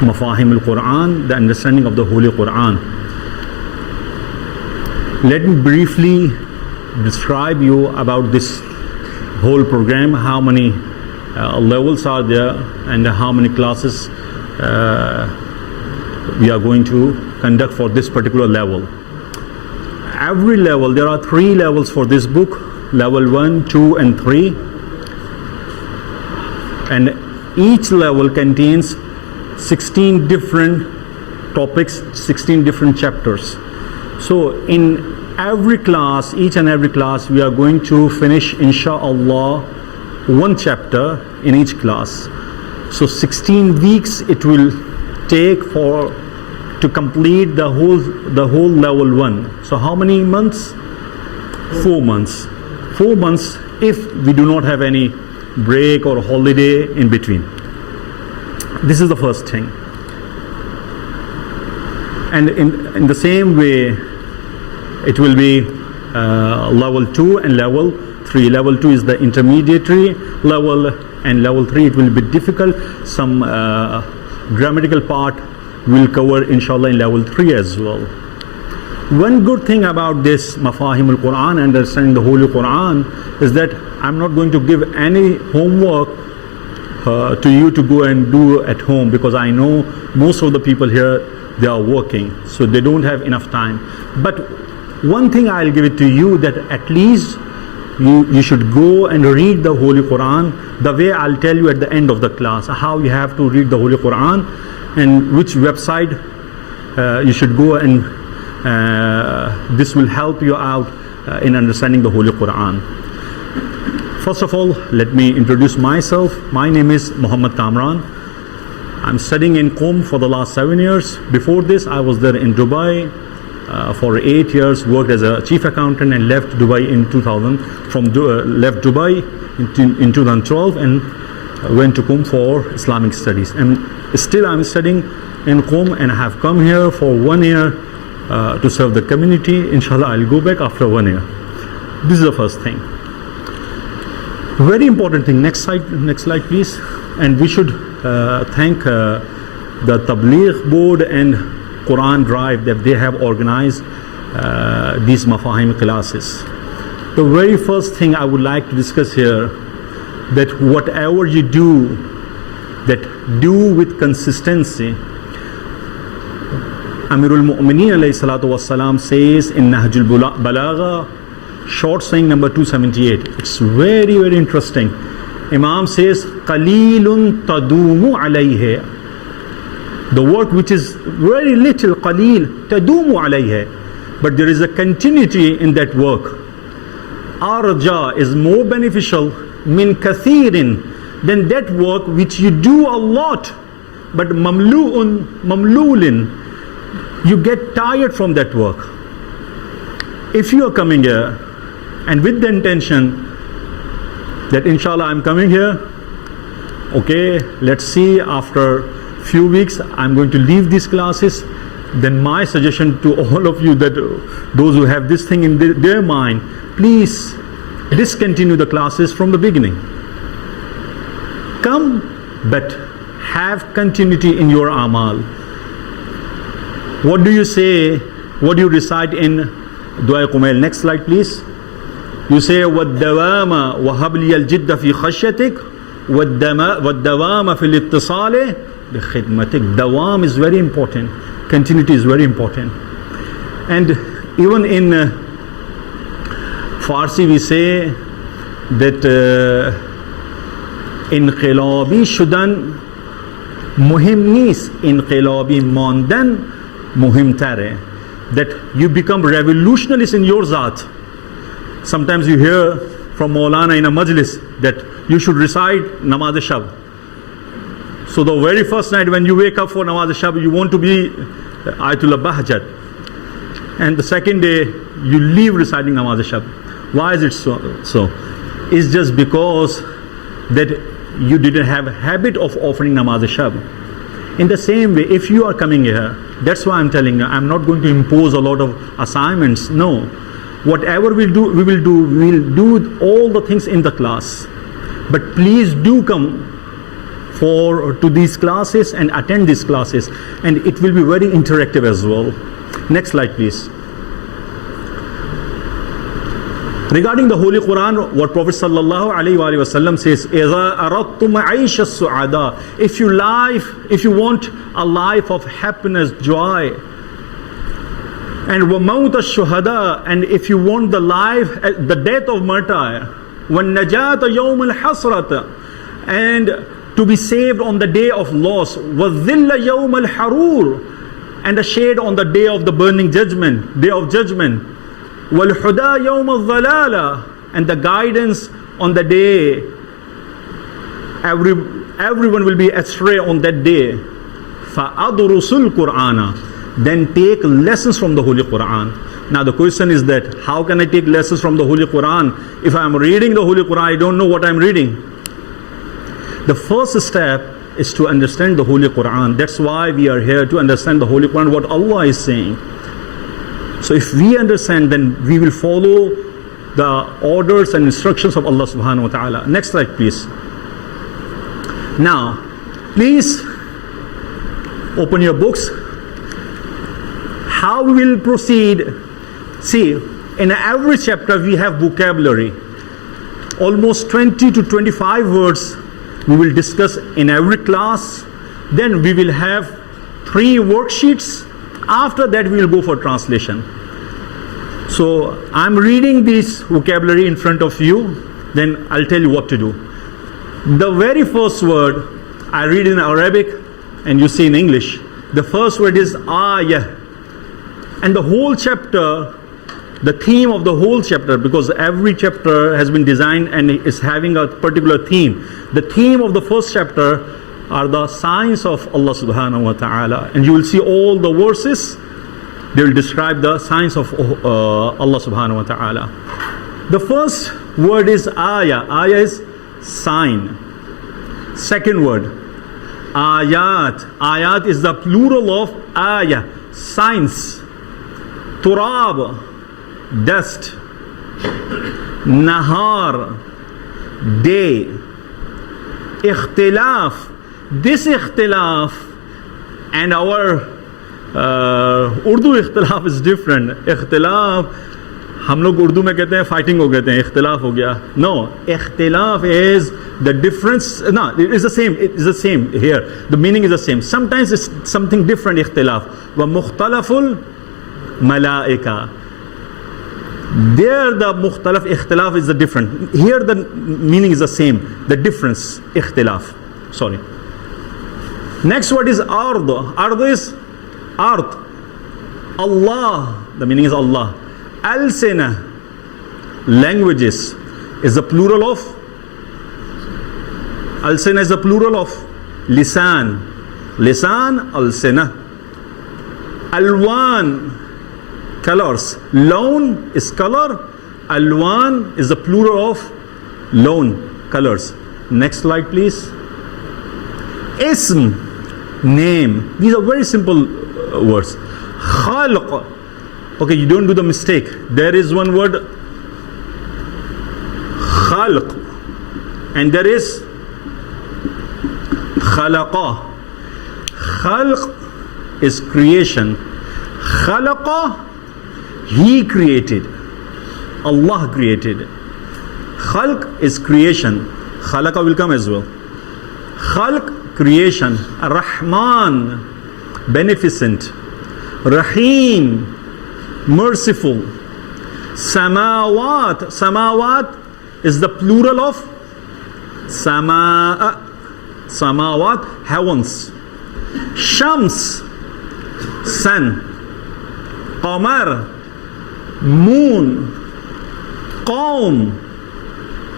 Mafahim al-Qur'an, the understanding of the Holy Qur'an. Let me briefly describe you about this whole program, how many levels are there and how many classes we are going to conduct for this particular level. Every level, there are 3 levels for this book, level 1, 2 and 3, and each level contains 16 different topics, 16 different chapters. So in every class, each and every class, we are going to finish inshallah 1 chapter in each class. So 16 weeks it will take to complete the whole level 1. So how many months? 4 months. 4 months if we do not have any break or holiday in between. This is the first thing. And in the same way, it will be level 2 and level 3. Level 2 is the intermediary level, and level 3 it will be difficult. Some grammatical part will cover inshallah in level 3 as well. One good thing about this Mafahim al-Qur'an, understanding the Holy Qur'an, is that I'm not going to give any homework to you to go and do at home, because I know most of the people here, they are working, so they don't have enough time. But one thing I'll give it to you, that at least you should go and read the Holy Qur'an the way I'll tell you at the end of the class, how you have to read the Holy Qur'an and which website you should go, and this will help you out in understanding the Holy Qur'an. First of all, let me introduce myself. My name is Muhammad Kamran. I'm studying in Qom for the last 7 years. Before this, I was there in Dubai for 8 years, worked as a chief accountant, and left Dubai in 2000. Left Dubai in 2012 and went to Qom for Islamic studies. And still I'm studying in Qom, and I have come here for 1 year to serve the community. Inshallah, I'll go back after 1 year. This is the first thing. Very important thing. Next slide please. And we should thank the Tabligh board and Quran Drive that they have organized these Mafahim classes. The very first thing I would like to discuss here, that whatever you do, that do with consistency. Amirul Mu'mineen alayhi salatu wassalam says in Nahjul Balagha, short saying number 278. It's very, very interesting. Imam says, qalilun tadumu alayhi. The work which is very little, qalil, tadumu alayhi. But there is a continuity in that work. Arja is more beneficial min kathirin than that work which you do a lot, but mamlulin, you get tired from that work. If you are coming here and with the intention that inshallah I'm coming here, okay, let's see, after few weeks I'm going to leave these classes, then my suggestion to all of you, that those who have this thing in their mind, please discontinue the classes from the beginning. Come, but have continuity in your amal. What do you say? What do you recite in Dua Qumail? Next slide please. You say, وَالدَّوَامَ وَهَبْ لِيَ الْجِدَّ فِي خَشْيَتِكَ وَالدَّوَامَ فِي الْاِتِّصَالِ بِخِدْمَتِكَ. Dawam is very important. Continuity is very important. And even in Farsi we say that inqilabi shudan muhim nis, inqilabi mondan muhim tare. That you become revolutionist in your zat. Sometimes you hear from Maulana in a majlis that you should recite Namaz Shab. So the very first night when you wake up for Namaz Shab, you want to be Ayatullah Bahjat. And the second day, you leave reciting Namaz Shab. Why is it so? It's just because that you didn't have a habit of offering Namaz Shab. In the same way, if you are coming here, that's why I'm telling you, I'm not going to impose a lot of assignments. No. Whatever we will do all the things in the class. But please do come to these classes and attend these classes, and it will be very interactive as well. Next slide, please. Regarding the Holy Quran, what Prophet sallallahu alaihi wasallam says, إِذَا أَرَدْتُمْ عَيْشَ السُّعَدَاءِ if you want a life of happiness, joy, and وَمَوْتَ الشُّهَدَاءِ, and if you want the death of martyr, وَالنَّجَاةَ يَوْمَ الْحَسْرَةِ, and to be saved on the day of loss, وَالذِّلَّ يَوْمَ الْحَرُورِ, and a shade on the day of the burning judgment, day of judgment, وَالْحُدَى يَوْمَ الضَّلَالَ, and the guidance on the day, everyone will be astray on that day. فَأَدْرُسُ الْقُرْآنَ, then take lessons from the Holy Quran. Now the question is that, how can I take lessons from the Holy Quran? If I am reading the Holy Quran, I don't know what I am reading. The first step is to understand the Holy Quran. That's why we are here, to understand the Holy Quran, what Allah is saying. So if we understand, then we will follow the orders and instructions of Allah subhanahu wa ta'ala. Next slide, please. Now, please open your books. How we will proceed? See, in every chapter we have vocabulary. Almost 20 to 25 words we will discuss in every class. Then we will have 3 worksheets. After that we will go for translation. So I'm reading this vocabulary in front of you, then I'll tell you what to do. The very first word I read in Arabic and you see in English. The first word is ayah. And the whole chapter, the theme of the whole chapter, because every chapter has been designed and is having a particular theme. The theme of the first chapter are the signs of Allah subhanahu wa ta'ala. And you will see all the verses, they will describe the signs of Allah subhanahu wa ta'ala. The first word is ayah. Ayah is sign. Second word, ayat. Ayat is the plural of ayah, signs. Turab, dust. Nahar, day. Ikhtilaf. This ikhtilaf and our Urdu ikhtilaf is different. Ikhtilaf, हम लोग उर्दू में कहते हैं fighting हो गए थे, इख्तिलाफ हो गया. No, इख्तिलाफ is the difference. No, it is the same. It is the same here. The meaning is the same. Sometimes it's something different. इख्तिलाफ. ومختلف الملائكة. There the mukhtalaf, ikhtilaf is the different. Here the meaning is the same. The difference, ikhtilaf. Sorry. Next word is ard. Ard is earth. Allah, the meaning is Allah. Al-Sina, languages, is the plural of. Al-Sina is the plural of lisan. Lisan, Al-Sina. Alwan, colors. Lawn is color. Alwan is the plural of lawn, colors. Next slide, please. Ism, name. These are very simple words. Khalq. Okay, you don't do the mistake. There is one word, khalq, and there is khalaqa. Khalq is creation. Khalaqa, He created. Allah created. Khalq is creation. Khalaqa will come as well. Khalq, creation. Rahman, beneficent. Rahim, merciful. Samawat. Samawat is the plural of Samaa. Samawat, heavens. Shams, sun. Qamar, moon. Qawm,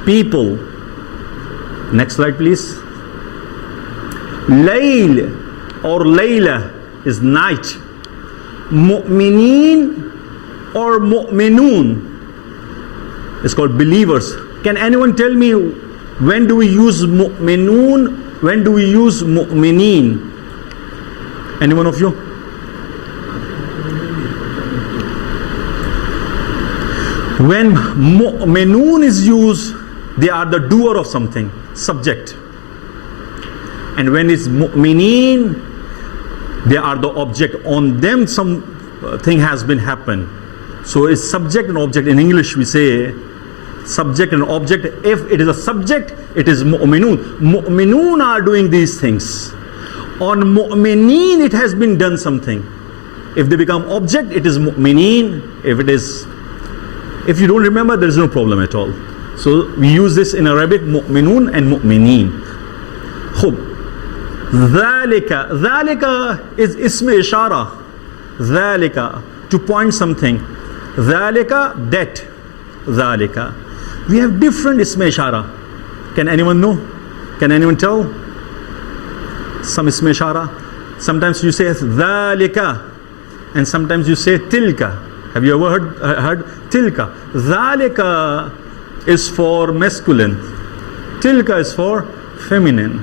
people. Next slide, please. Layl or Layla is night. Mu'mineen or mu'minun is called believers. Can anyone tell me when do we use mu'minun? When do we use mu'mineen? Any one of you? When mu'minun is used, they are the doer of something, subject. And when it's mu'mineen, they are the object. On them some thing has been happened. So it's subject and object. In English we say subject and object. If it is a subject, it is mu'minun. Mu'minun are doing these things. On mu'mineen it has been done something. If they become object, it is mu'mineen. If you don't remember, there is no problem at all. So we use this in Arabic, mu'minun and mu'mineen. Khub. Dhalika. Dhalika is ism ishara. Dhalika, to point something. Dhalika, that. Dhalika. We have different ism ishara. Can anyone know? Can anyone tell? Some ism ishara. Sometimes you say dhalika, and sometimes you say tilka. Have you ever heard tilka? Dhalika is for masculine. Tilka is for feminine.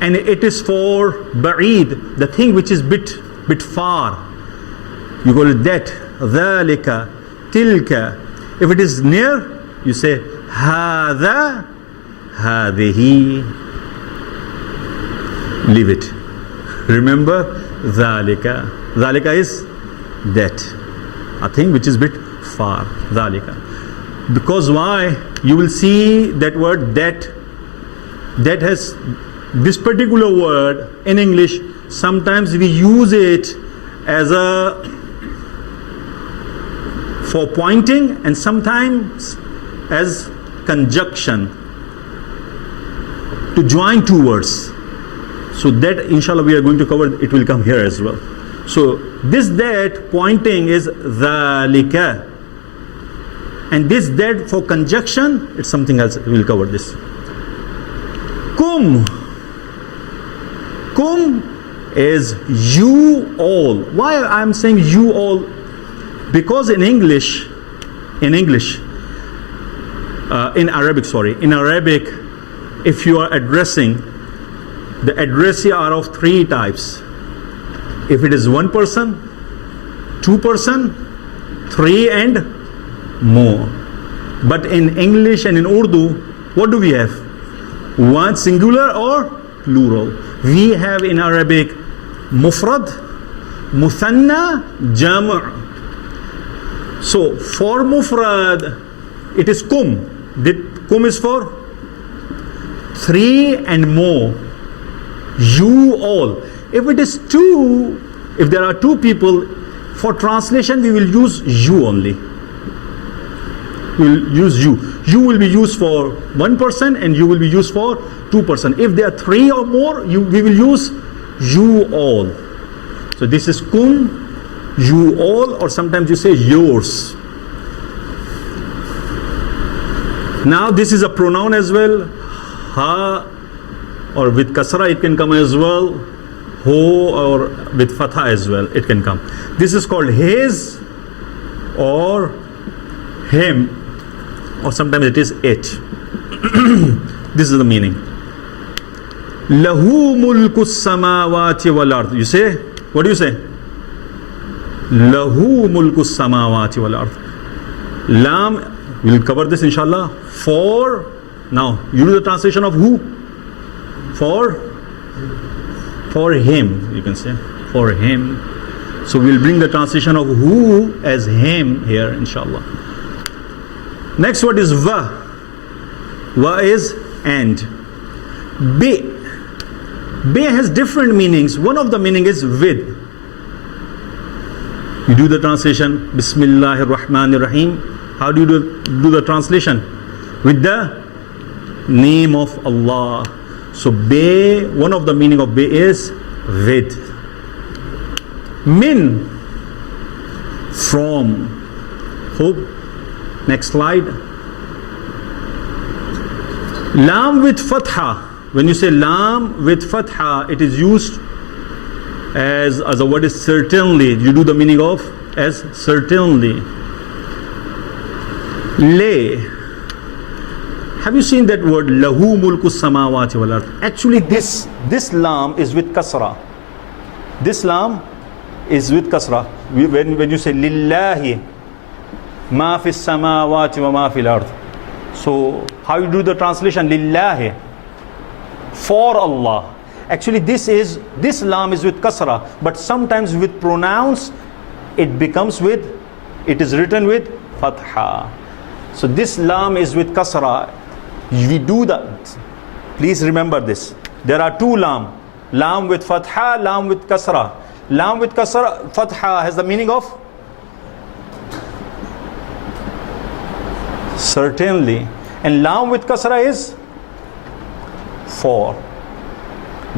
And it is for ba'id, the thing which is bit far. You call it that. Dhalika, tilka. If it is near, you say hadha, hadihi. Leave it. Remember, dhalika. Dhalika is that. A thing which is bit far. Dhalika. Because why? You will see that word that. That has this particular word in English. Sometimes we use it as for pointing, and sometimes as conjunction to join two words. So that inshallah we are going to cover, it will come here as well. So this that pointing is dhalika, and this that for conjunction, it's something else. We will cover this. Kum. Kum is you all. Why I am saying you all? Because in Arabic, if you are addressing, the addressee are of three types. If it is one person, two person, three and more. But in English and in Urdu, what do we have? One singular or plural. We have in Arabic mufrad, muthanna, jam'. So for mufrad, it is kum. Kum is for three and more. You all. If it is two, if there are two people, for translation we will use you only. We will use you. You will be used for one person and you will be used for two person. If there are three or more, we will use you all. So this is kum, you all, or sometimes you say yours. Now this is a pronoun as well. Ha, or with kasra it can come as well. Ho, or with fatha as well it can come. This is called his or him, or sometimes it is it. This is the meaning. Lahu mulku samawati wal ard. You say, what do you say? Lahu mulku samawati wal ard. Lam, we'll cover this inshallah. For, now you do the translation of who? For him, you can say. For him. So we'll bring the translation of who as him here inshallah. Next word is va. Va is and. Be. Be has different meanings. One of the meaning is with. You do the translation Bismillahir Rahmanir Rahim. How do you do the translation? With the name of Allah. So be, one of the meaning of be is with. Min, from. Hope. Next slide. Lam with fatha. When you say lam with fatha, it is used as a word is certainly. You do the meaning of as certainly. Le. Have you seen that word lahu mulku samawati wal ard? Actually this lam is with kasra. This lam is with kasra. When you say lillahi ma fi samawati wa ma fil ard. So how you do the translation? Lillahi, for Allah. Actually, this lam is with kasra, but sometimes with pronouns, it is written with fatha. So this lam is with kasra. We do that. Please remember this. There are two lam. Lam with fatha, lam with kasra. Lam with kasra, fatha has the meaning of certainly. And lam with kasra is for.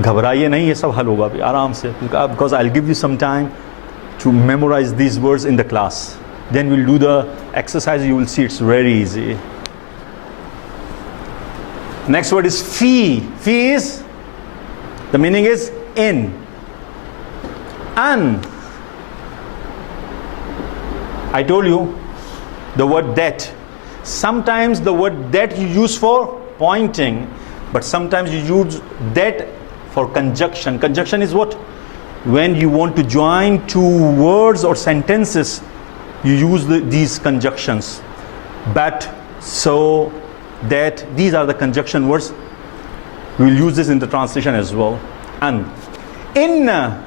घबराइए नहीं, ये सब हल होगा अभी आराम से, because I'll give you some time to memorize these words in the class. Then we'll do the exercise. You will see it's very easy. Next word is fi. Fi is, the meaning is in. An. I told you the word that. Sometimes the word that you use for pointing, but sometimes you use that for conjunction. Conjunction is what? When you want to join two words or sentences, you use these conjunctions. But, so, that, these are the conjunction words. We will use this in the translation as well. And inna,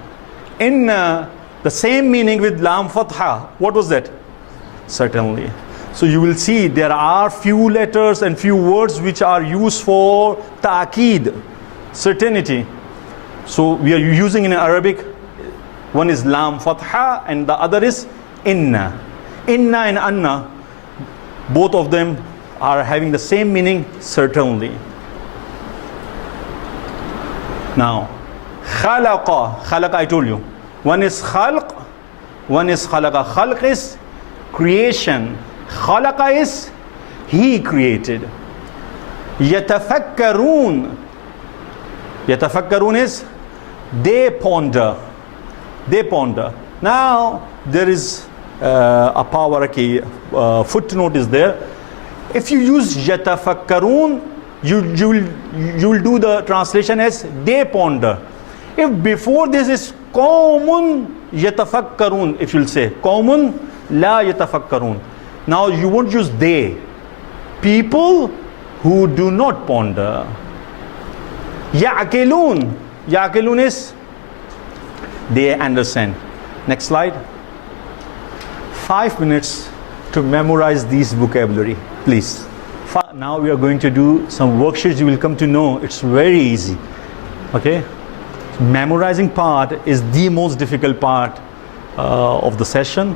the same meaning with lam fatha. What was that? Certainly. So you will see there are few letters and few words which are used for ta'keed, certainty. So we are using in Arabic, one is lam fatha and the other is inna. Inna and anna, both of them are having the same meaning, certainly. Now, khalaqa I told you. One is khalq, one is khalaqa. Khalq is creation. Khalaqa is he created. Yatafakkarun. Yatafakkarun is they ponder. They ponder. Now there is a power key footnote is there. If you use yatafakkarun, you will do the translation as they ponder. If before this is qawmun yatafakkarun, if you'll say qawmun la yatafakkarun. Now you won't use they. People who do not ponder. Ya'qilun. Ya'qilun is they understand. Next slide. 5 minutes to memorize these vocabulary, please. Now we are going to do some worksheets. You will come to know it's very easy. Okay? Memorizing part is the most difficult part of the session.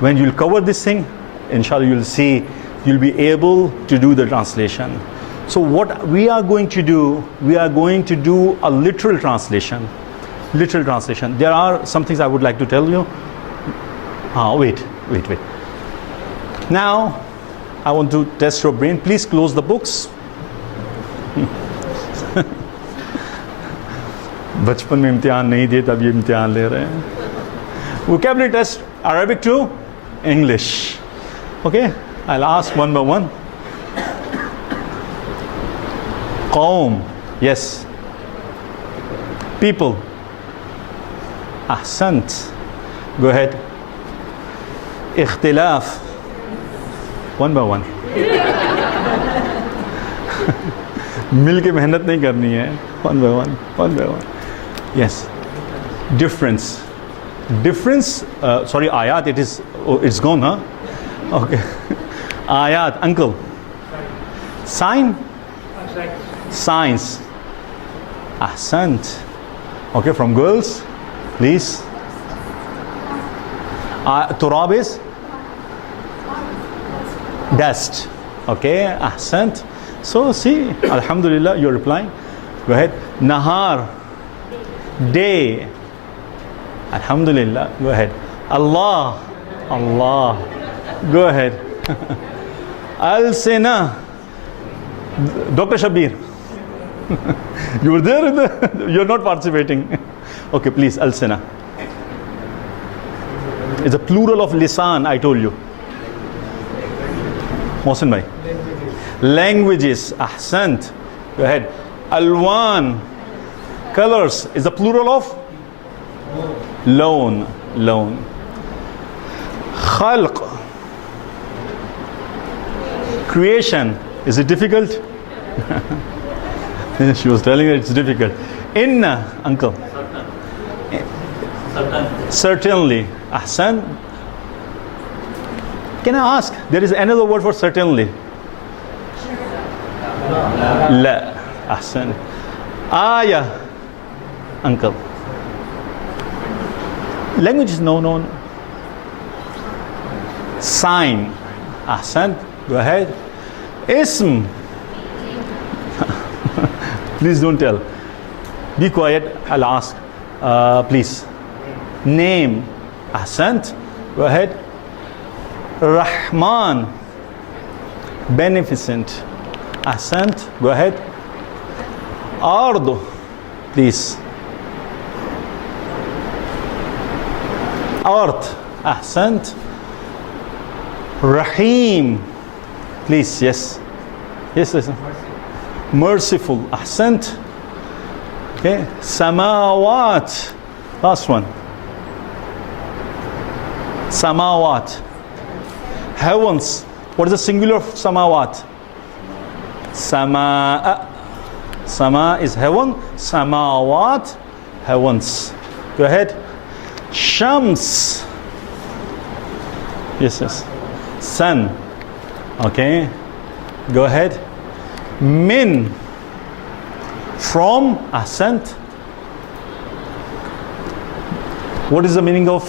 When you'll cover this thing, inshallah you'll see, you'll be able to do the translation. So what we are going to do, we are going to do a literal translation. Literal translation. There are some things I would like to tell you. Wait. Now, I want to test your brain. Please close the books. बचपन में इम्तिहान नहीं दिए तब ये इम्तिहान ले रहे हैं. Vocabulary test, Arabic to English. Okay, I'll ask one by one. Qawm, yes. People. Ahsant. Go ahead. Ikhtilaf. One by one. मिल के मेहनत नहीं करनी है. One by one. Yes. Difference. Sorry, ayat. It's gone, huh? Okay. Ayat, uncle. Sign. Science. Ahsant. Okay, from girls, please. Turab is dust. Okay, ahsant. So see, alhamdulillah, you're replying. Go ahead. Nahar, day. Alhamdulillah, go ahead. Allah. Go ahead. Al-Sina. Dr. Shabir. You were there? You're not participating. Okay, please, Al-Sina. It's a plural of lisan, I told you. Mohsin bhai. Languages, ahsant. Go ahead. Alwan, colors, is the plural of lone. Khalq, creation. Is it difficult? She was telling me it's difficult. Inna, uncle. Certainly. Ahsan. Can I ask? There is another word for certainly. La. Ahsan. Ayah. Uncle. Language, no. Sign. Ahsan. Go ahead. Ism. Please don't tell. Be quiet. I'll ask. Please. Name. Ahsant. Go ahead. Rahman. Beneficent. Ahsant. Go ahead. Ard. Please. Art. Ahsant. Rahim. Please, yes. Yes, listen. Merciful. Ahsant. Okay. Samawat. Last one. Samawat. Heavens. What is the singular of samawat? Sama. Sama is heaven. Samawat. Heavens. Go ahead. Shams. Yes. Sun. Okay. Go ahead. Min. From. Ahsant. What is the meaning of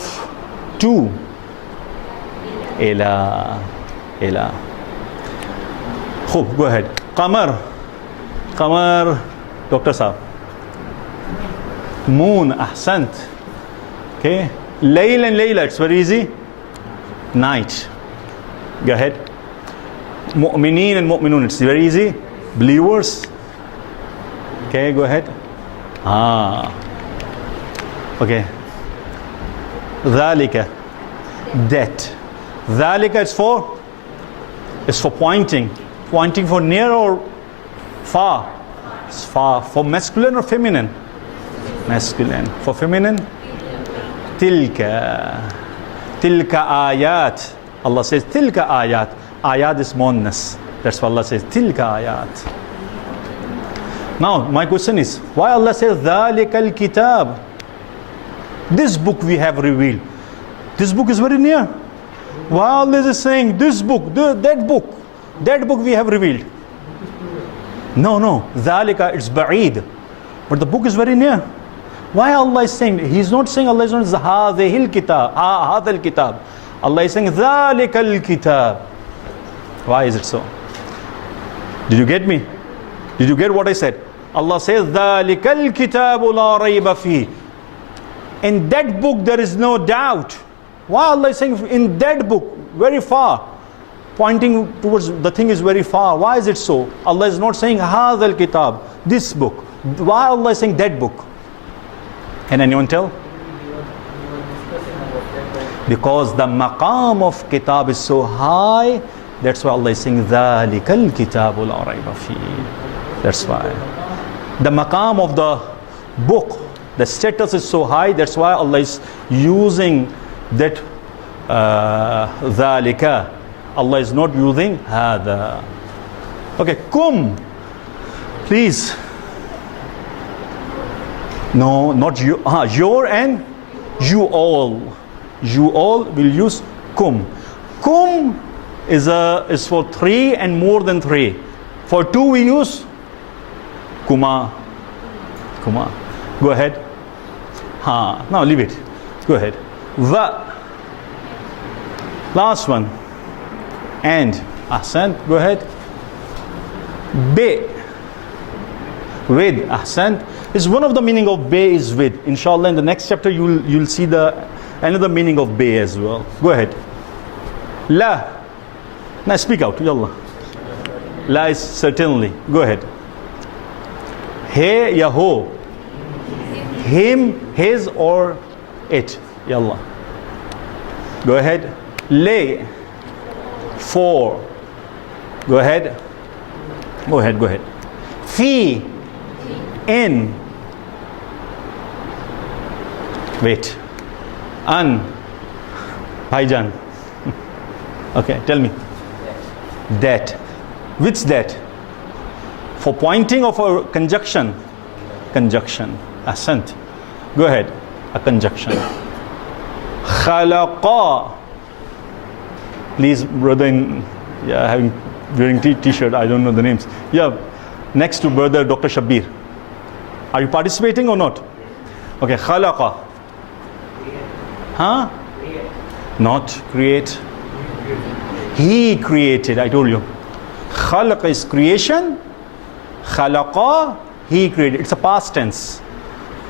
to? Ila. Khub, go ahead. Kamar. Dr. Saab. Moon. Ahsant. Okay. Layl and Layla, it's very easy. Night. Go ahead. Mu'mineen and Mu'minun, it's very easy. Believers. Okay, go ahead. Okay. Dhalika. That. Dhalika is for pointing. Pointing for near or far? It's far. For masculine or feminine? Masculine. For feminine? Tilka. Tilka ayat. Allah says tilka ayat. Ayat is monness. That's what Allah says. Tilka ayat. Now, my question is, why Allah says dhalika al-kitab? This book we have revealed. This book is very near. Why Allah is saying this book, that book we have revealed? No. Dhalika, it's ba'id. But the book is very near. Why Allah is saying? He's not saying, Allah is not saying hadhil kitab, hadhal kitab. Allah is saying dhalika al-kitab. Why is it so? Did you get me? Did you get what I said? Allah says dhalika al-kitabu la rayba fi. In that book there is no doubt. Why Allah is saying in that book, very far, pointing towards the thing is very far. Why is it so? Allah is not saying hadhal kitab, this book. Why Allah is saying that book? Can anyone tell? Because the maqam of kitab is so high. That's why Allah is saying dhalikal kitabu la rayba fi. That's why the maqam of the book, the status is so high. That's why Allah is using that dhalika. Allah is not using hada. Okay, kum. Please. No, not you. Your and you all. You all will use kum. Kum is for 3 and more than 3. For 2 we use kuma. Go ahead. Now leave it. Go ahead. Va. Last one. And. Ahsan. Go ahead. Be. With. Ahsan. Is one of the meaning of be is with. Inshallah in the next chapter you'll see another meaning of be as well. Go ahead. La. Now speak out. Yallah. La is certainly. Go ahead. He ya ho. Him, his or it. Yallah. Go ahead. Lay. For. Go ahead. Go ahead. Fi. In. Wait. An. Bhaijan. Okay, tell me. That. Which that? For pointing or for conjunction? conjunction. Ahsant. Go ahead. A conjunction. Khalaqa. Please, brother, wearing t-shirt, I don't know the names. Yeah, next to brother Dr. Shabbir. Are you participating or not? Okay, khalaqa. Huh? Not create. He created, I told you. Khalq is creation. Khalaqa, he created. It's a past tense.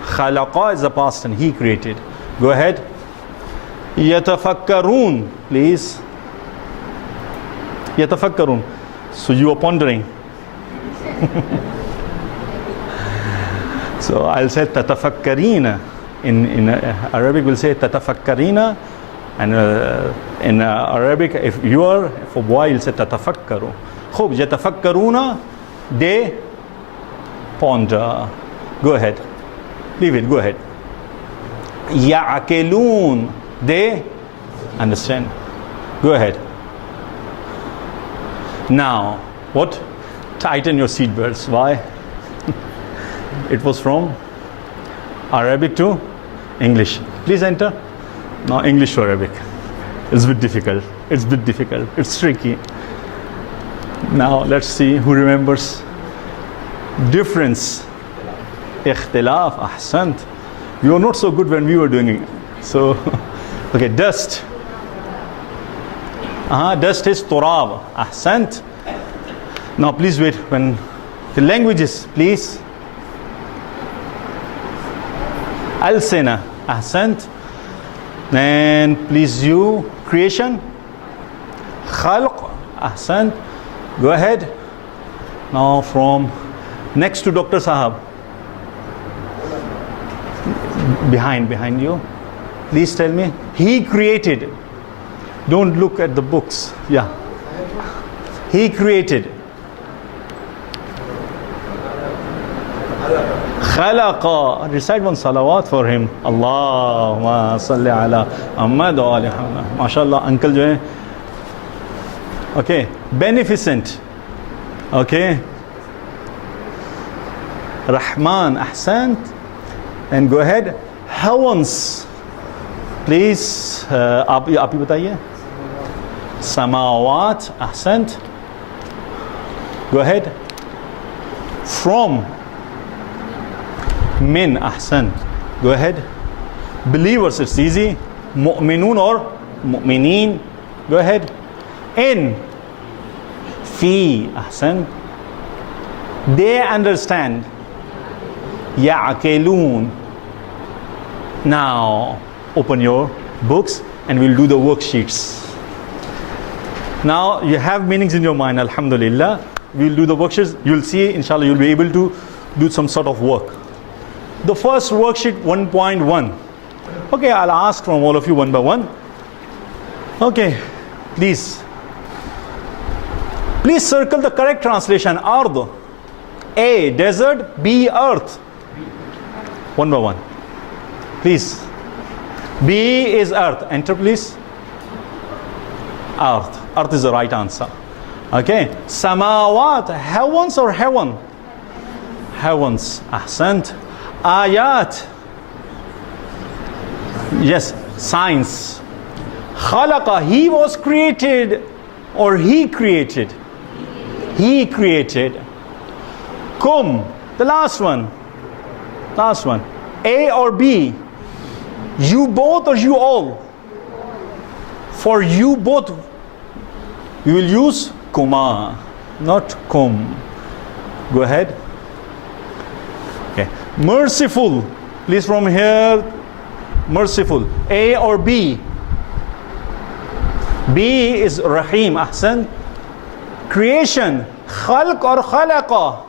Khalaqa is a past tense. He created. Go ahead. Yatafakkarun, please. Yatafakkarun. So you are pondering. So I'll say tatafakkarina. In Arabic we'll say tatafakkarina. And in Arabic, if you are, for boy, you'll say tatafakkaru. Khub, yatafakkaruna, they ponder. Go ahead. Leave it, go ahead. Ya'akelun, they understand. Go ahead. Now, what? Tighten your seatbelts. Why? It was from Arabic to English. Please enter. Now English to Arabic. It's a bit difficult. It's a bit difficult. It's tricky. Now let's see who remembers. Difference. Ikhtilaf. Ahsant. We were not so good when we were doing it. So, okay, dust. Dust is turab. Ahsant. Now please wait. When the languages, please. Al-Sina. Ahsant. And please you, creation. Khalq. Ahsant. Go ahead. Now from next to Dr. Sahab. Behind you. Please tell me. He created. Don't look at the books. Yeah. He created. Khalaqa. Recite one salawat for him. Allahumma salli ala Muhammad wa ali Muhammad. MashaAllah, uncle jo hai. Okay. Beneficent. Okay. Rahman. Ahsant. And go ahead. Heavens. Please. आप ही बताइए. Samawat. Ahsant. Go ahead. From. Min. Ahsan. Go ahead. Believers, it's easy. Mu'minun or mu'mineen. Go ahead. In. Fi. Ahsan. They understand. Ya'akelun. Now, open your books and we'll do the worksheets. Now, you have meanings in your mind, alhamdulillah. We'll do the worksheets. You'll see, inshallah, you'll be able to do some sort of work. The first worksheet 1.1. Okay, I'll ask from all of you one by one. Okay, please. Please circle the correct translation. Ard. A, desert. B, earth. One by one. Please. B is earth. Enter, please. Earth. Earth is the right answer. Okay. Samawat. Heavens or heaven? Heavens. Ahsant. Ayat. Yes, science. Khalaqa, he was created or he created. He created. Kum, the last one. Last one. A or B? You both or you all? For you both, we will use kuma, not kum. Go ahead. Okay. Merciful. Please from here. Merciful. A or B? B is Rahim. Ahsan. Creation. Khalq or khalaqa?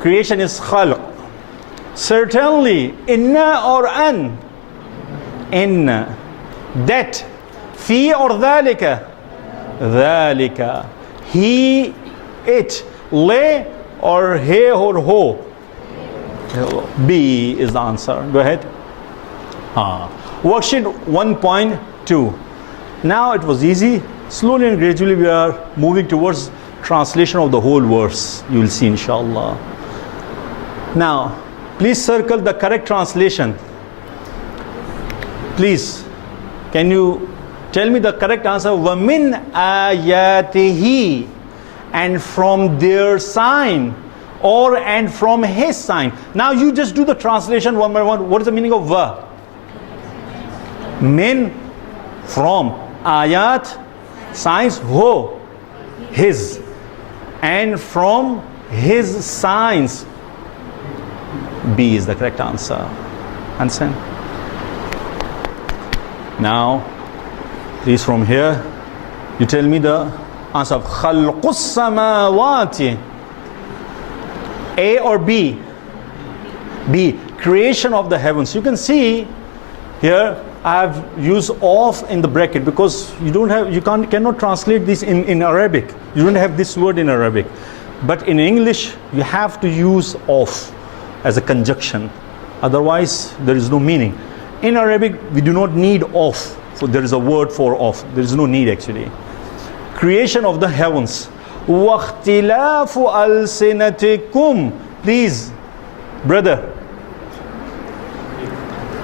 Creation is khalq. Certainly. Inna or an? Inna. That. Fi or dhalika? Dhalika. He, it. Le or he or ho? B is the answer. Go ahead. Worksheet 1.2. Now it was easy. Slowly and gradually we are moving towards translation of the whole verse. You will see, inshallah. Now, please circle the correct translation. Please, can you tell me the correct answer? وَمِنْ آيَاتِهِ, and from their sign, or and from his sign. Now you just do the translation one by one. What is the meaning of wa? Min, from, ayat, signs, ho, his, and from his signs. B is the correct answer. Understand? Now, please from here, you tell me the answer of خَلْقُ السَّمَاوَاتِ. A or B? B, creation of the heavens. You can see here I have used of in the bracket because cannot translate this in Arabic. You don't have this word in Arabic. But in English, you have to use of as a conjunction. Otherwise, there is no meaning. In Arabic, we do not need of. So there is a word for of. There is no need actually. Creation of the heavens. وَاخْتِلَافُ أَلْسِنَتِكُمْ. Please, brother.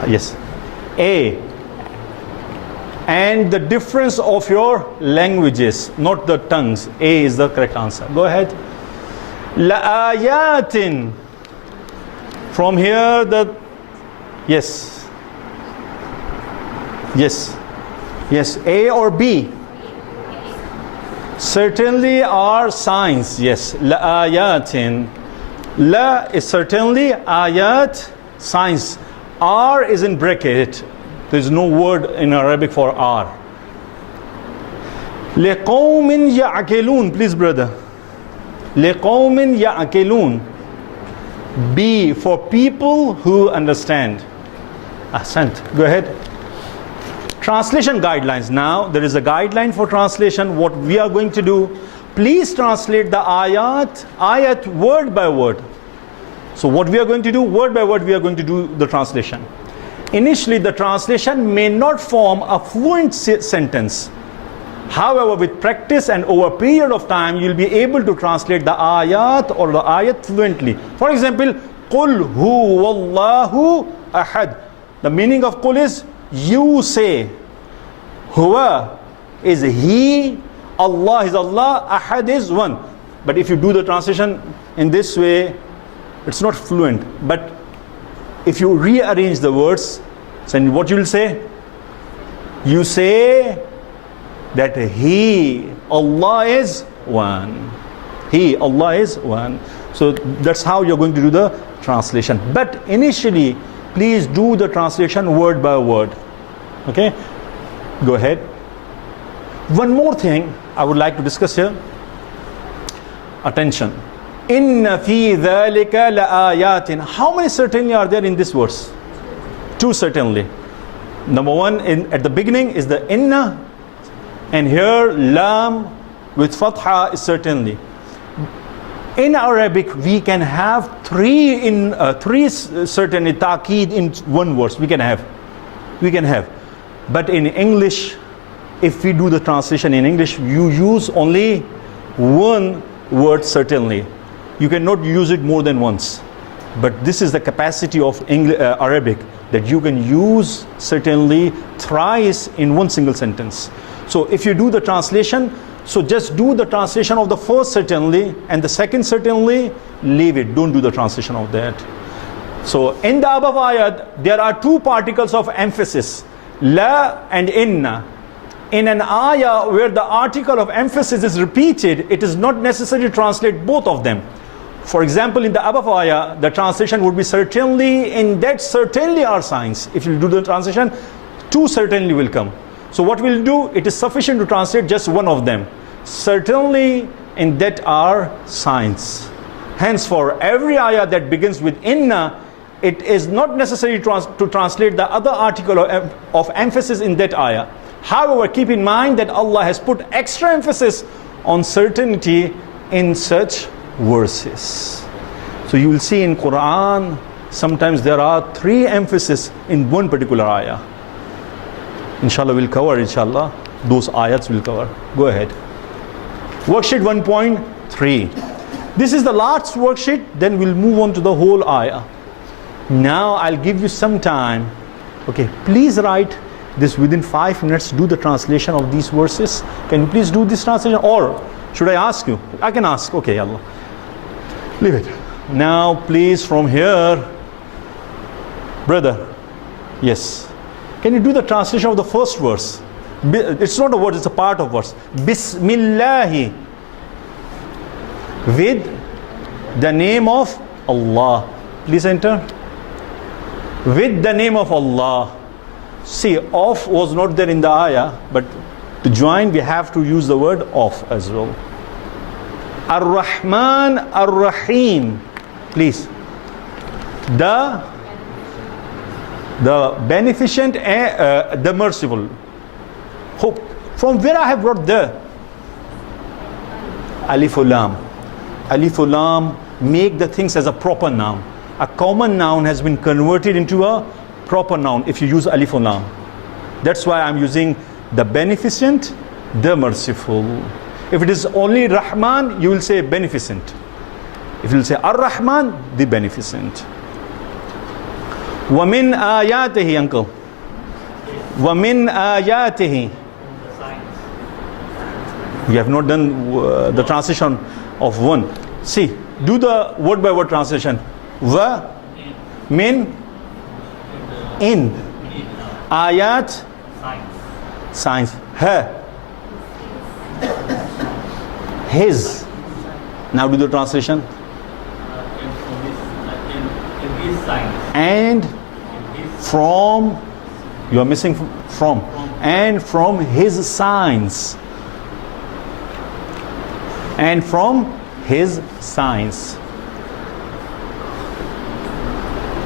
Yes. A. And the difference of your languages, not the tongues. A is the correct answer. Go ahead. لَآيَاتٍ. From here, the yes. Yes. Yes. A or B? Certainly are signs. Yes. لَآيَاتٍ. La is certainly, ayat, signs. R is in bracket. There is no word in Arabic for R. لِقَوْمٍ يَعْقِلُونَ. Please, brother. لِقَوْمٍ يَعْقِلُونَ. B, for people who understand. Ahsant. Go ahead. Translation guidelines. Now, there is a guideline for translation. What we are going to do, please translate the ayat word by word. So what we are going to do, word by word, we are going to do the translation. Initially, the translation may not form a fluent sentence. However, with practice and over a period of time, you'll be able to translate the ayat or the ayat fluently. For example, قُلْ هُوَ اللَّهُ أَحَدٌ. The meaning of qul is, you say. Huwa is he, Allah is Allah, Ahad is one. But if you do the translation in this way, it's not fluent. But if you rearrange the words, then what you will say? You say that he, Allah is one. He, Allah is one. So that's how you're going to do the translation. But initially, please do the translation word by word. Okay? Go ahead. One more thing I would like to discuss here. Attention. Inna fi dhalika laayatin. How many certainly are there in this verse? Two certainly. Number one, at the beginning is the inna, and here lam with fatha is certainly. In Arabic, we can have three certainly ta'keed in one verse. We can have. But in English, if we do the translation in English, you use only one word certainly. You cannot use it more than once. But this is the capacity of Arabic, that you can use certainly thrice in one single sentence. So if you do the translation, so just do the translation of the first certainly, and the second certainly, leave it. Don't do the translation of that. So in the above ayat, there are two particles of emphasis, la and inna. In an ayah where the article of emphasis is repeated, it is not necessary to translate both of them. For example, in the above ayah, the translation would be certainly, in that certainly are signs. If you do the translation, two certainly will come. So what we'll do, it is sufficient to translate just one of them. Certainly in that are signs. Hence, for every ayah that begins with inna, it is not necessary to translate the other article of emphasis in that ayah. However, keep in mind that Allah has put extra emphasis on certainty in such verses. So you will see in Quran, sometimes there are three emphasis in one particular ayah. Inshallah, we'll cover, inshallah, those ayats will cover. Go ahead. Worksheet 1.3. This is the last worksheet, then we'll move on to the whole ayah. Now I'll give you some time. Okay, please write this within 5 minutes. Do the translation of these verses. Can you please do this translation? Or should I ask you? I can ask. Okay, Allah. Leave it. Now please from here, brother. Yes. Can you do the translation of the first verse? It's not a word, it's a part of verse. Bismillahi. With the name of Allah. Please enter. With the name of Allah. See, of was not there in the ayah, but to join we have to use the word of as well. Ar-Rahman Ar-Rahim. Please. The beneficent and the merciful. Hope. From where I have brought the Alif Lam. Alif Lam make the things as a proper noun. A common noun has been converted into a proper noun if you use Alif Lam. That's why I'm using the beneficent, the merciful. If it is only Rahman, you will say beneficent. If you will say Ar-Rahman, the beneficent. وَمِنْ آيَاتِهِ, uncle. وَمِنْ آيَاتِهِ. We have not done the translation of one. See, do the word by word translation. Wa, min, in. Ayat, science. Her, his. Now do the translation. And from, you are missing from. And from his signs. And from his signs.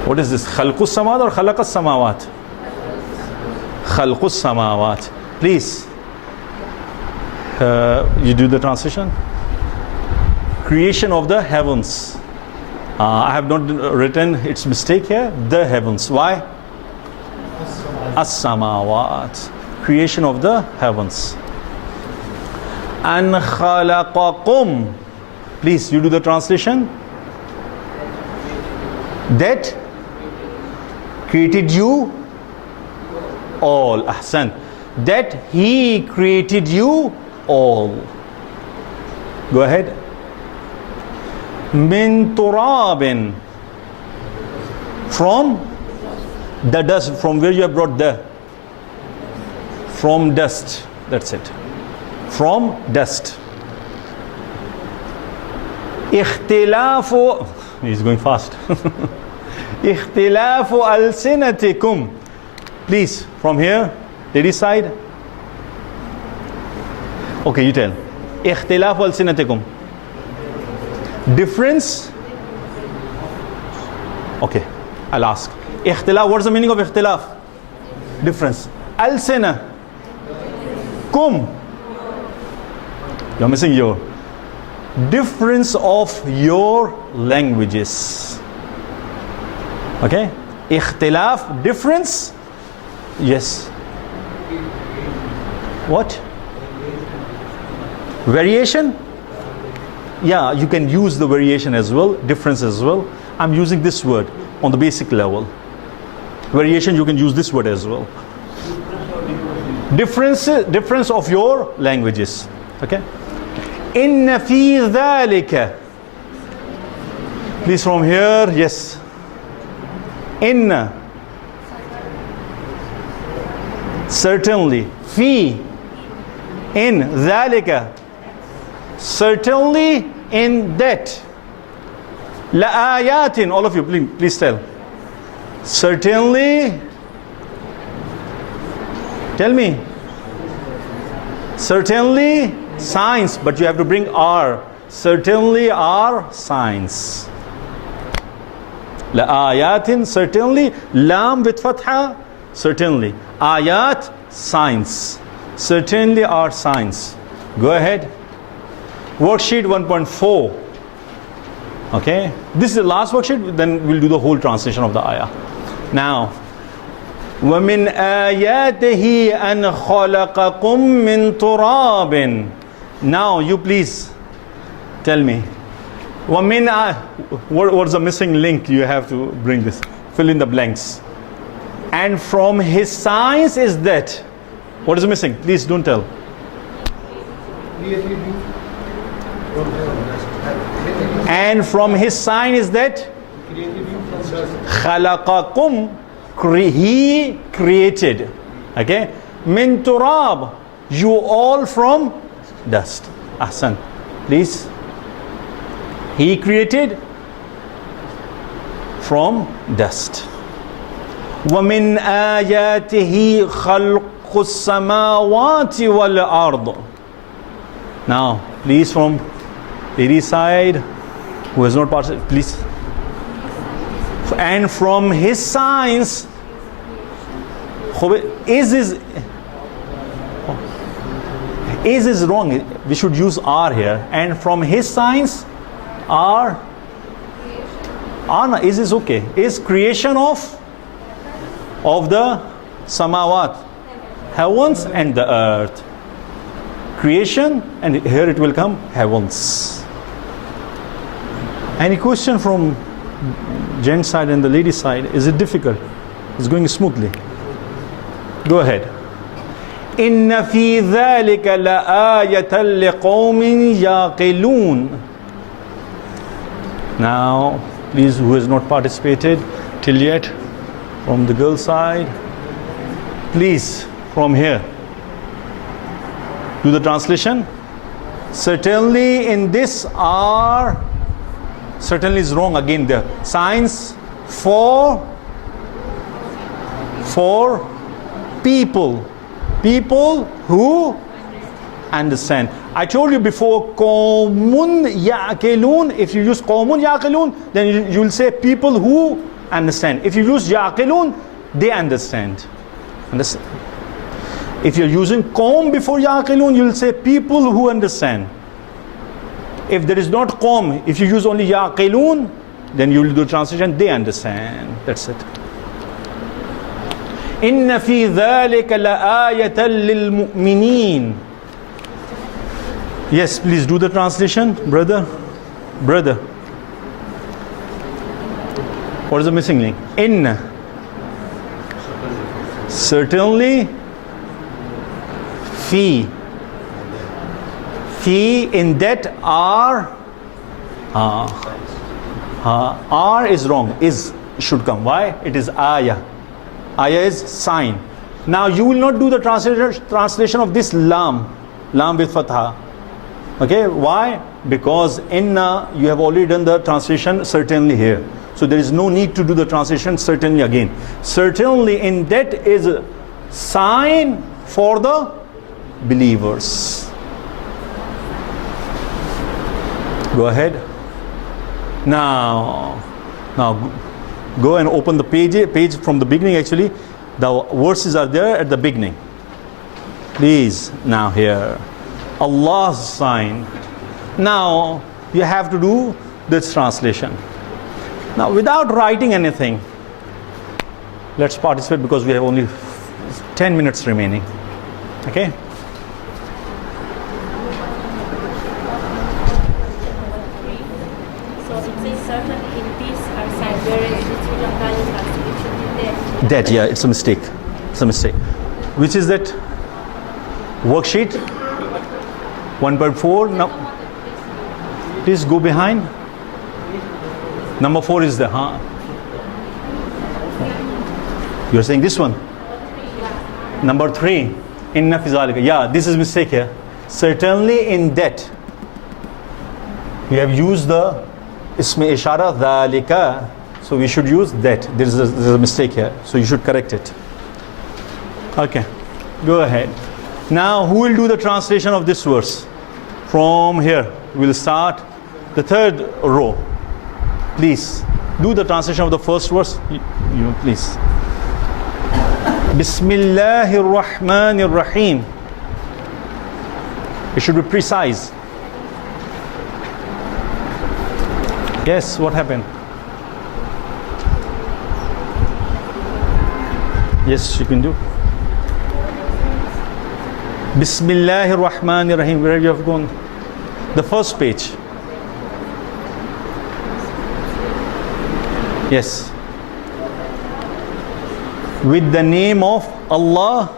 What is this? Khalqus samawat or khalaqas samawat? Khalqus samawat. Please, you do the translation. Creation of the heavens. I have not written its mistake here. The heavens. Why? As-samawat. Creation of the heavens. An khalaqakum. Please, you do the translation. That created you all. Ahsan. That he created you all. Go ahead. Min turabin. From the dust. From where you have brought the? From dust. That's it. From dust. Ikhtilafu. He's going fast. Ikhtilafu al-sinatikum. Please, from here, ladies side. Okay, you tell. Ikhtilafu al-sinatikum. Difference. Okay, I'll ask. Ikhtilaf, what's the meaning of ikhtilaf? Difference. Al-sina. Kum. You're missing your. Difference of your languages. Okay? Ikhtilaf, difference. Yes. What? Variation? Yeah, you can use the variation as well, difference as well. I'm using this word on the basic level. Variation, you can use this word as well. Difference of your languages. Okay? Inna fi dhalika. Please from here, yes. Inna. Certainly. Fi. In dhalika. Certainly in that. La ayatin. All of you, please tell. Certainly. Tell me. Certainly signs, but you have to bring are. Certainly are signs. La ayatin, certainly. Lam with fatha, certainly. Ayat, signs. Certainly are signs. Go ahead. Worksheet 1.4. Okay. This is the last worksheet, then we'll do the whole translation of the ayah. Now, وَمِنْ آيَاتِهِ أَنْ خَلَقَكُم مِّن تُرَابٍ. Now you please tell me, وَمِنْ what's the missing link? You have to bring this. Fill in the blanks. And from his signs is that. What is missing? Please don't tell. And from his sign is that خَلَقَكُمْ He created. Okay? Min turab, you all from dust. Ahsan. Please. He created from dust. وَمِنْ آيَاتِهِ خَلْقُ السَّمَاوَاتِ وَالْأَرْضِ. Now, please from lady side, who has not participated, please. And from his signs, is wrong. We should use are here. And from his signs are is okay. Is creation of the samawat, heavens and the earth. Creation, and here it will come heavens. Any question from gent side and the lady side? Is it difficult? It's going smoothly. Go ahead. إِنَّ فِي ذَلِكَ لَآيَةً لِقَوْمٍ يَعْقِلُونَ. Now, please, who has not participated till yet, from the girl side, please, from here, do the translation. Certainly in this are, certainly is wrong again there. Signs for people who understand. I told you before, qawmun ya'qilun. If you use qawmun ya'qilun, then you will say people who understand. If you use ya'qilun, they understand. Understand? If you're using qawm before ya'qilun, you will say people who understand. If there is not qawm, if you use only ya'qilun, then you will do translation, they understand. That's it. إِنَّ فِي ذَلِكَ لَآيَةً لِلْمُؤْمِنِينَ. Yes, please do the translation, brother. What is the missing link? In. Certainly. Fi. In that are. R is wrong. Is should come. Why? It is ayah. Ayah is sign. Now you will not do the translation of this lam with fatha. Okay, why? Because inna, you have already done the translation certainly here. So there is no need to do the translation certainly again. Certainly in that is a sign for the believers. Go ahead. Now go and open the page from the beginning. Actually, the verses are there at the beginning. Please, now here. Allah's sign. Now you have to do this translation. Now without writing anything, let's participate because we have only 10 minutes remaining. Okay? So it says certainly in this are signs, whereas it's Sri Lankan translation in That, yeah, it's a mistake. It's a mistake. Which is that worksheet? 1.4. Now, please go behind. Number 4 is the You're saying this one. Number 3. Inna fi zalika. Yeah, this is mistake here. Certainly in that. We have used the isme ishara dhalika. So we should use that. There's a mistake here. So you should correct it. Okay. Go ahead. Now who will do the translation of this verse? From here, we'll start the third row. Please do the translation of the first verse. You please. Bismillahir Rahmanir Rahim. It should be precise. Yes, what happened? Yes, you can do. Bismillahir Rahmanir Rahim. Where you have gone? The first page. Yes. With the name of Allah.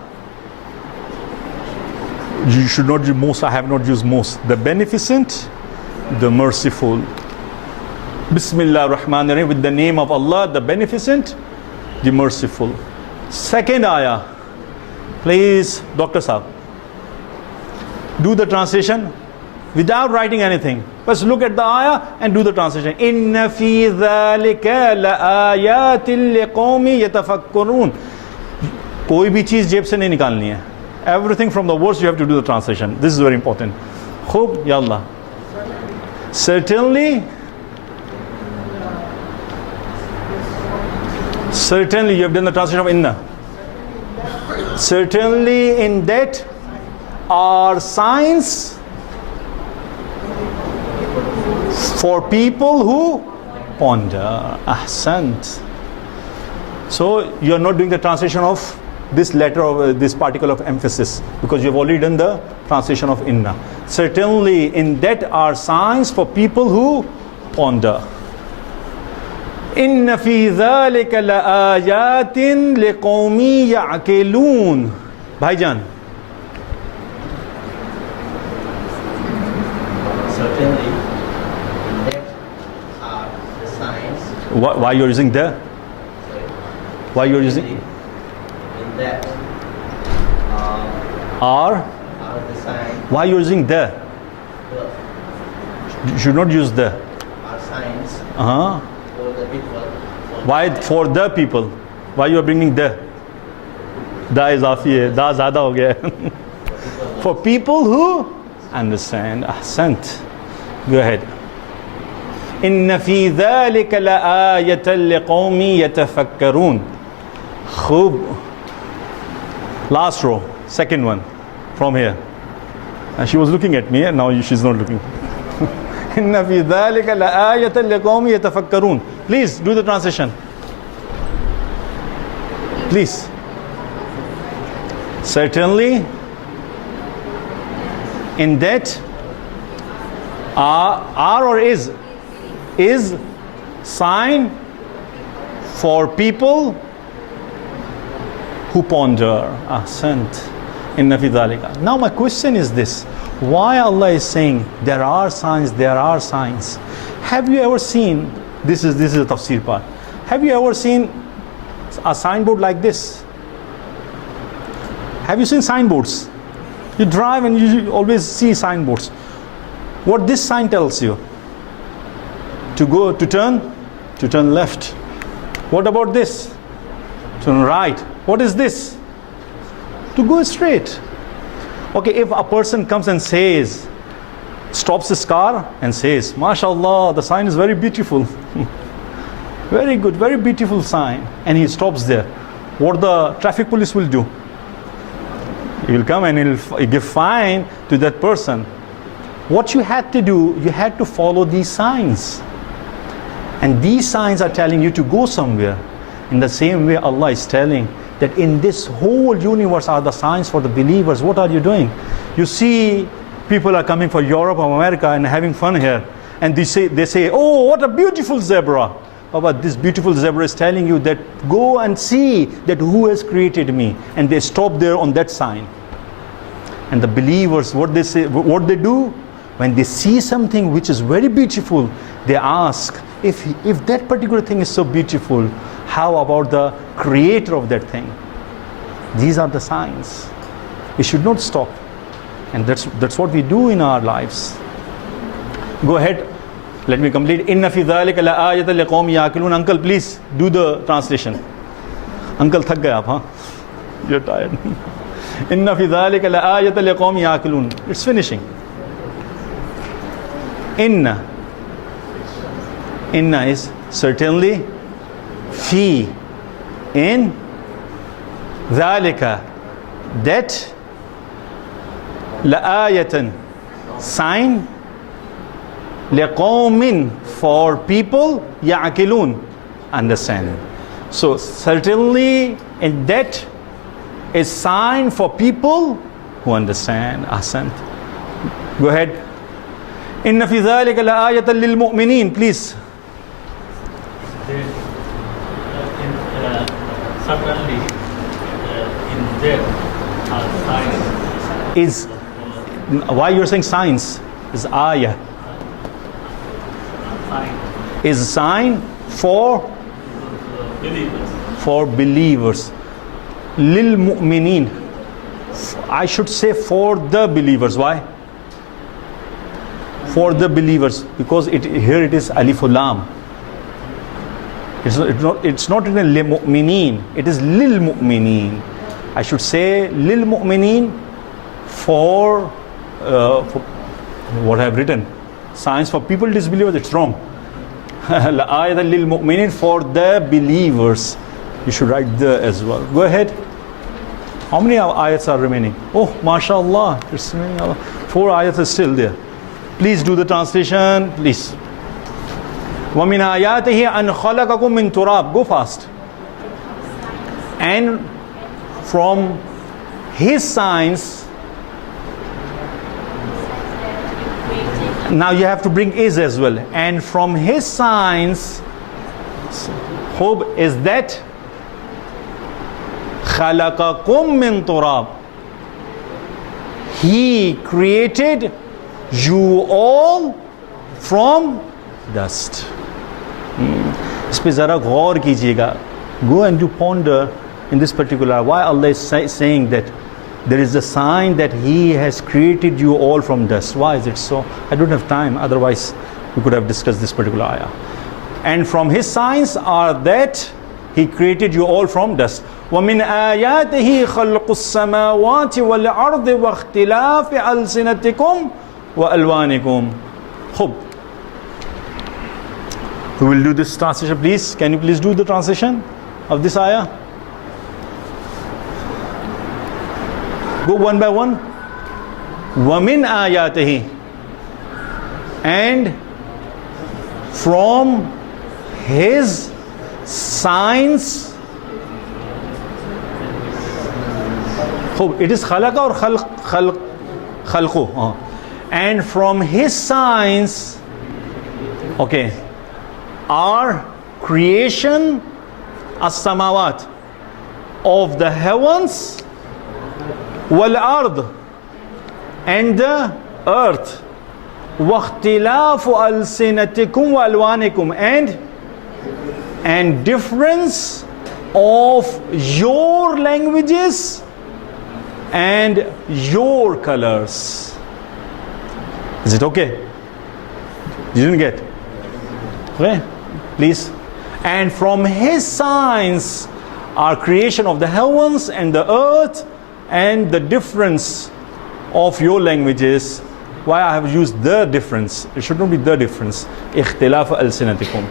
You should not use most. I have not used most. The beneficent, the merciful. Bismillah ar-Rahman ar-Rahim. With the name of Allah, the beneficent, the merciful. Second ayah. Please, Dr. Saab, do the translation without writing anything. Just look at the ayah and do the translation. Inna fi dhalika la ayatin liqawmi yatafakkarun. कोई भी चीज जेब से नहीं निकालनी है. Everything from the words you have to do the translation. This is very important. Khub, ya Allah. Certainly you have done the translation of inna. Certainly in that are signs for people who ponder. Ahsant. So you are not doing the translation of this letter of this particle of emphasis, because you have already done the translation of inna. Certainly in that are signs for people who ponder. Inna fi dhalika la ayatin liqawmi ya'qilun. Bhaijan. Certainly that are the signs. Why you're using the? Sorry. Why you're using? In that Are? are the signs. Why you're using the? You should not use the. Are signs Uh-huh. for the people. Why for the people? Why you are bringing the? Da is afi hai. Da zyada ho gaya. For people who understand. Ahsant. Go ahead. Inna fi dhalika la ayatan liqawmi yatafakkarun. Khub. Last row. Second one. From here. And she was looking at me and now she's not looking. Inna fi dhalika la ayatan liqawmi yatafakkarun. Please do the translation. Please. Certainly in that are or is sign for people who ponder. Ahsant. Inna fi dhalika. Now my question is this: why Allah is saying there are signs, there are signs? Have you ever seen, this is the tafsir part, have you ever seen a signboard like this? Have you seen signboards? You drive and you always see signboards. What this sign tells you? To turn left. What about this? Turn right. What is this? To go straight. Okay, if a person comes and says, stops his car and says, MashaAllah, the sign is very beautiful. Very good, very beautiful sign. And he stops there. What the traffic police will do? He will come and he'll give fine to that person. What you had to do, you had to follow these signs. And these signs are telling you to go somewhere. In the same way, Allah is telling that in this whole universe are the signs for the believers. What are you doing? You see, people are coming from Europe or America and having fun here. And they say, oh, what a beautiful zebra. But this beautiful zebra is telling you that go and see that who has created me. And they stop there on that sign. And the believers, what they say, what they do, when they see something which is very beautiful, they ask, if that particular thing is so beautiful, how about the creator of that thing? These are the signs. We should not stop. And that's what we do in our lives. Go ahead. Let me complete. Inna fi dhalika la ayatan liqawmi ya'qilun. Uncle, please do the translation. Uncle, thak gaya aap, huh? You're tired. Inna fi dhalika la ayatan liqawmi ya'qilun. It's finishing. Inna is certainly, fi, in, dhalika, that, la ayatan, sign, liqawmin, for people, ya'qilun, understand. So certainly in that is sign for people who understand. Ahsant. Go ahead. Inna fi dhalika la ayatan lil mu'minin, please. Certainly, in there are signs. Is, why you're saying signs? Is ayah. Sign Is a sign for believers. believers. Lil mu'mineen. I should say for the believers. Why? For the believers, because here it is alif lam. It's not in a lil mu'mineen. It is lil mu'mineen. I should say lil mu'mineen for what I have written. Signs for people disbelievers. It's wrong. Ayat lil mu'mineen, for the believers. You should write the as well. Go ahead. How many ayats are remaining? Oh, mashallah. It's remaining. 4 ayats are still there. Please do the translation, please. وَمِنْ آيَاتِهِ أَنْ خَلَقَكُم مِّن تُرَابٍ. Go fast. And from his signs, now you have to bring is as well. And from his signs, hope is that خَلَقَكُم مِّن تُرَابٍ. He created you all from dust. इस पे ज़रा गौर कीजिएगा. Go and you ponder in this particular why Allah is saying that there is a sign that He has created you all from dust. Why is it so? I don't have time, otherwise we could have discussed this particular ayah. And from His signs are that He created you all from dust. وَمِنْ آيَاتِهِ خَلْقُ السَّمَاوَاتِ وَالْأَرْضِ وَاخْتِلَافِ أَلْسِنَتِكُمْ وَأَلْوَانِكُمْ. Khub. Who will do this translation, please? Can you please do the translation of this ayah? Go one by one. وَمِنْ آيَاتِهِ. And from His signs. It is khalaqa or khalqu. And from His signs, okay, are creation as-samawat, of the heavens, wal ard, and the earth, waqtilafu alsinatikum wa alwanikum, and difference of your languages and your colors. Is it okay? You didn't get? Okay, please. And from His signs are creation of the heavens and the earth and the difference of your languages. Why I have used the difference? It should not be the difference. اختلاف ألسنتكم.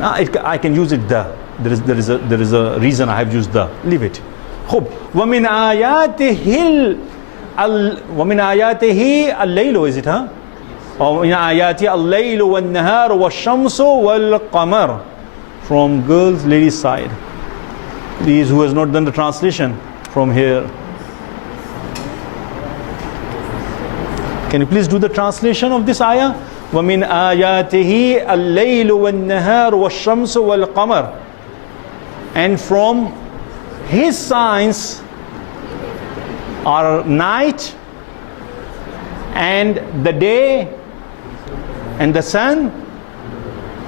I can use it the. There is a reason I have used the. Leave it. خب. ومن آياته الليل, is it, huh? ومن آياته الليل والنهار والشمس والقمر. From girls, ladies side. These who has not done the translation from here. Can you please do the translation of this ayah? وَمِنْ آيَاتِهِ اللَّيْلُ وَالنَّهَارُ وَالشَّمْسُ وَالْقَمَرُ. And from His signs are night and the day and the sun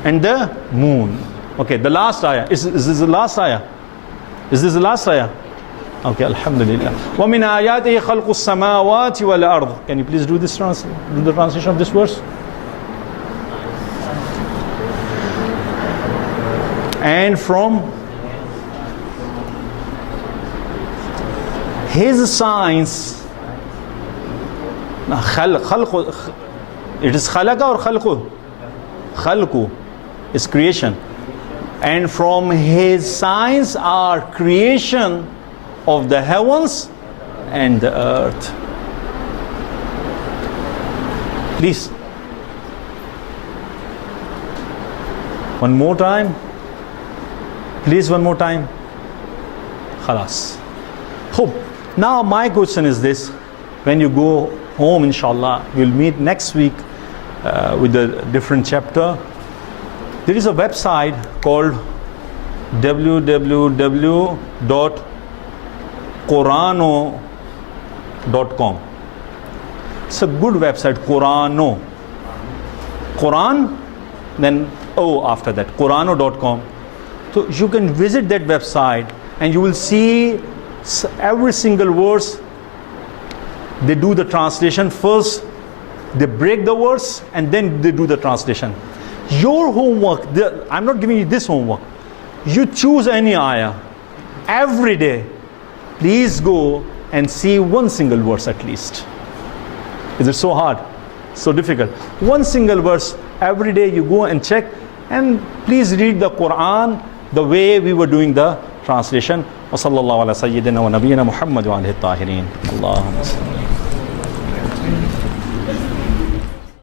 and the moon. Okay, the last ayah. Is this the last ayah? Is this the last ayah? Okay, alhamdulillah. وَمِنْ آيَاتِهِ خَلْقُ السَّمَاوَاتِ وَالْأَرْضِ. Can you please do this do the translation of this verse? And from His signs, it is khalaqa or khalqu? Khalqu is creation. And from His signs are creation of the heavens and the earth. Please. One more time. Please, one more time. Khalas. Hope. Now my question is this. When you go home, inshallah, we'll meet next week with a different chapter. There is a website called www.qurano.com. It's a good website, Qurano. Quran, then O after that, Qurano.com. So you can visit that website and you will see every single verse. They do the translation first, they break the verse and then they do the translation. Your homework, I'm not giving you this homework. You choose any ayah every day. Please go and see one single verse at least. Is it so hard? So difficult? One single verse every day you go and check, and please read the Quran the way we were doing the translation. وصلى الله على سيدنا ونبينا محمد وعلى الطاهرين. اللهم صل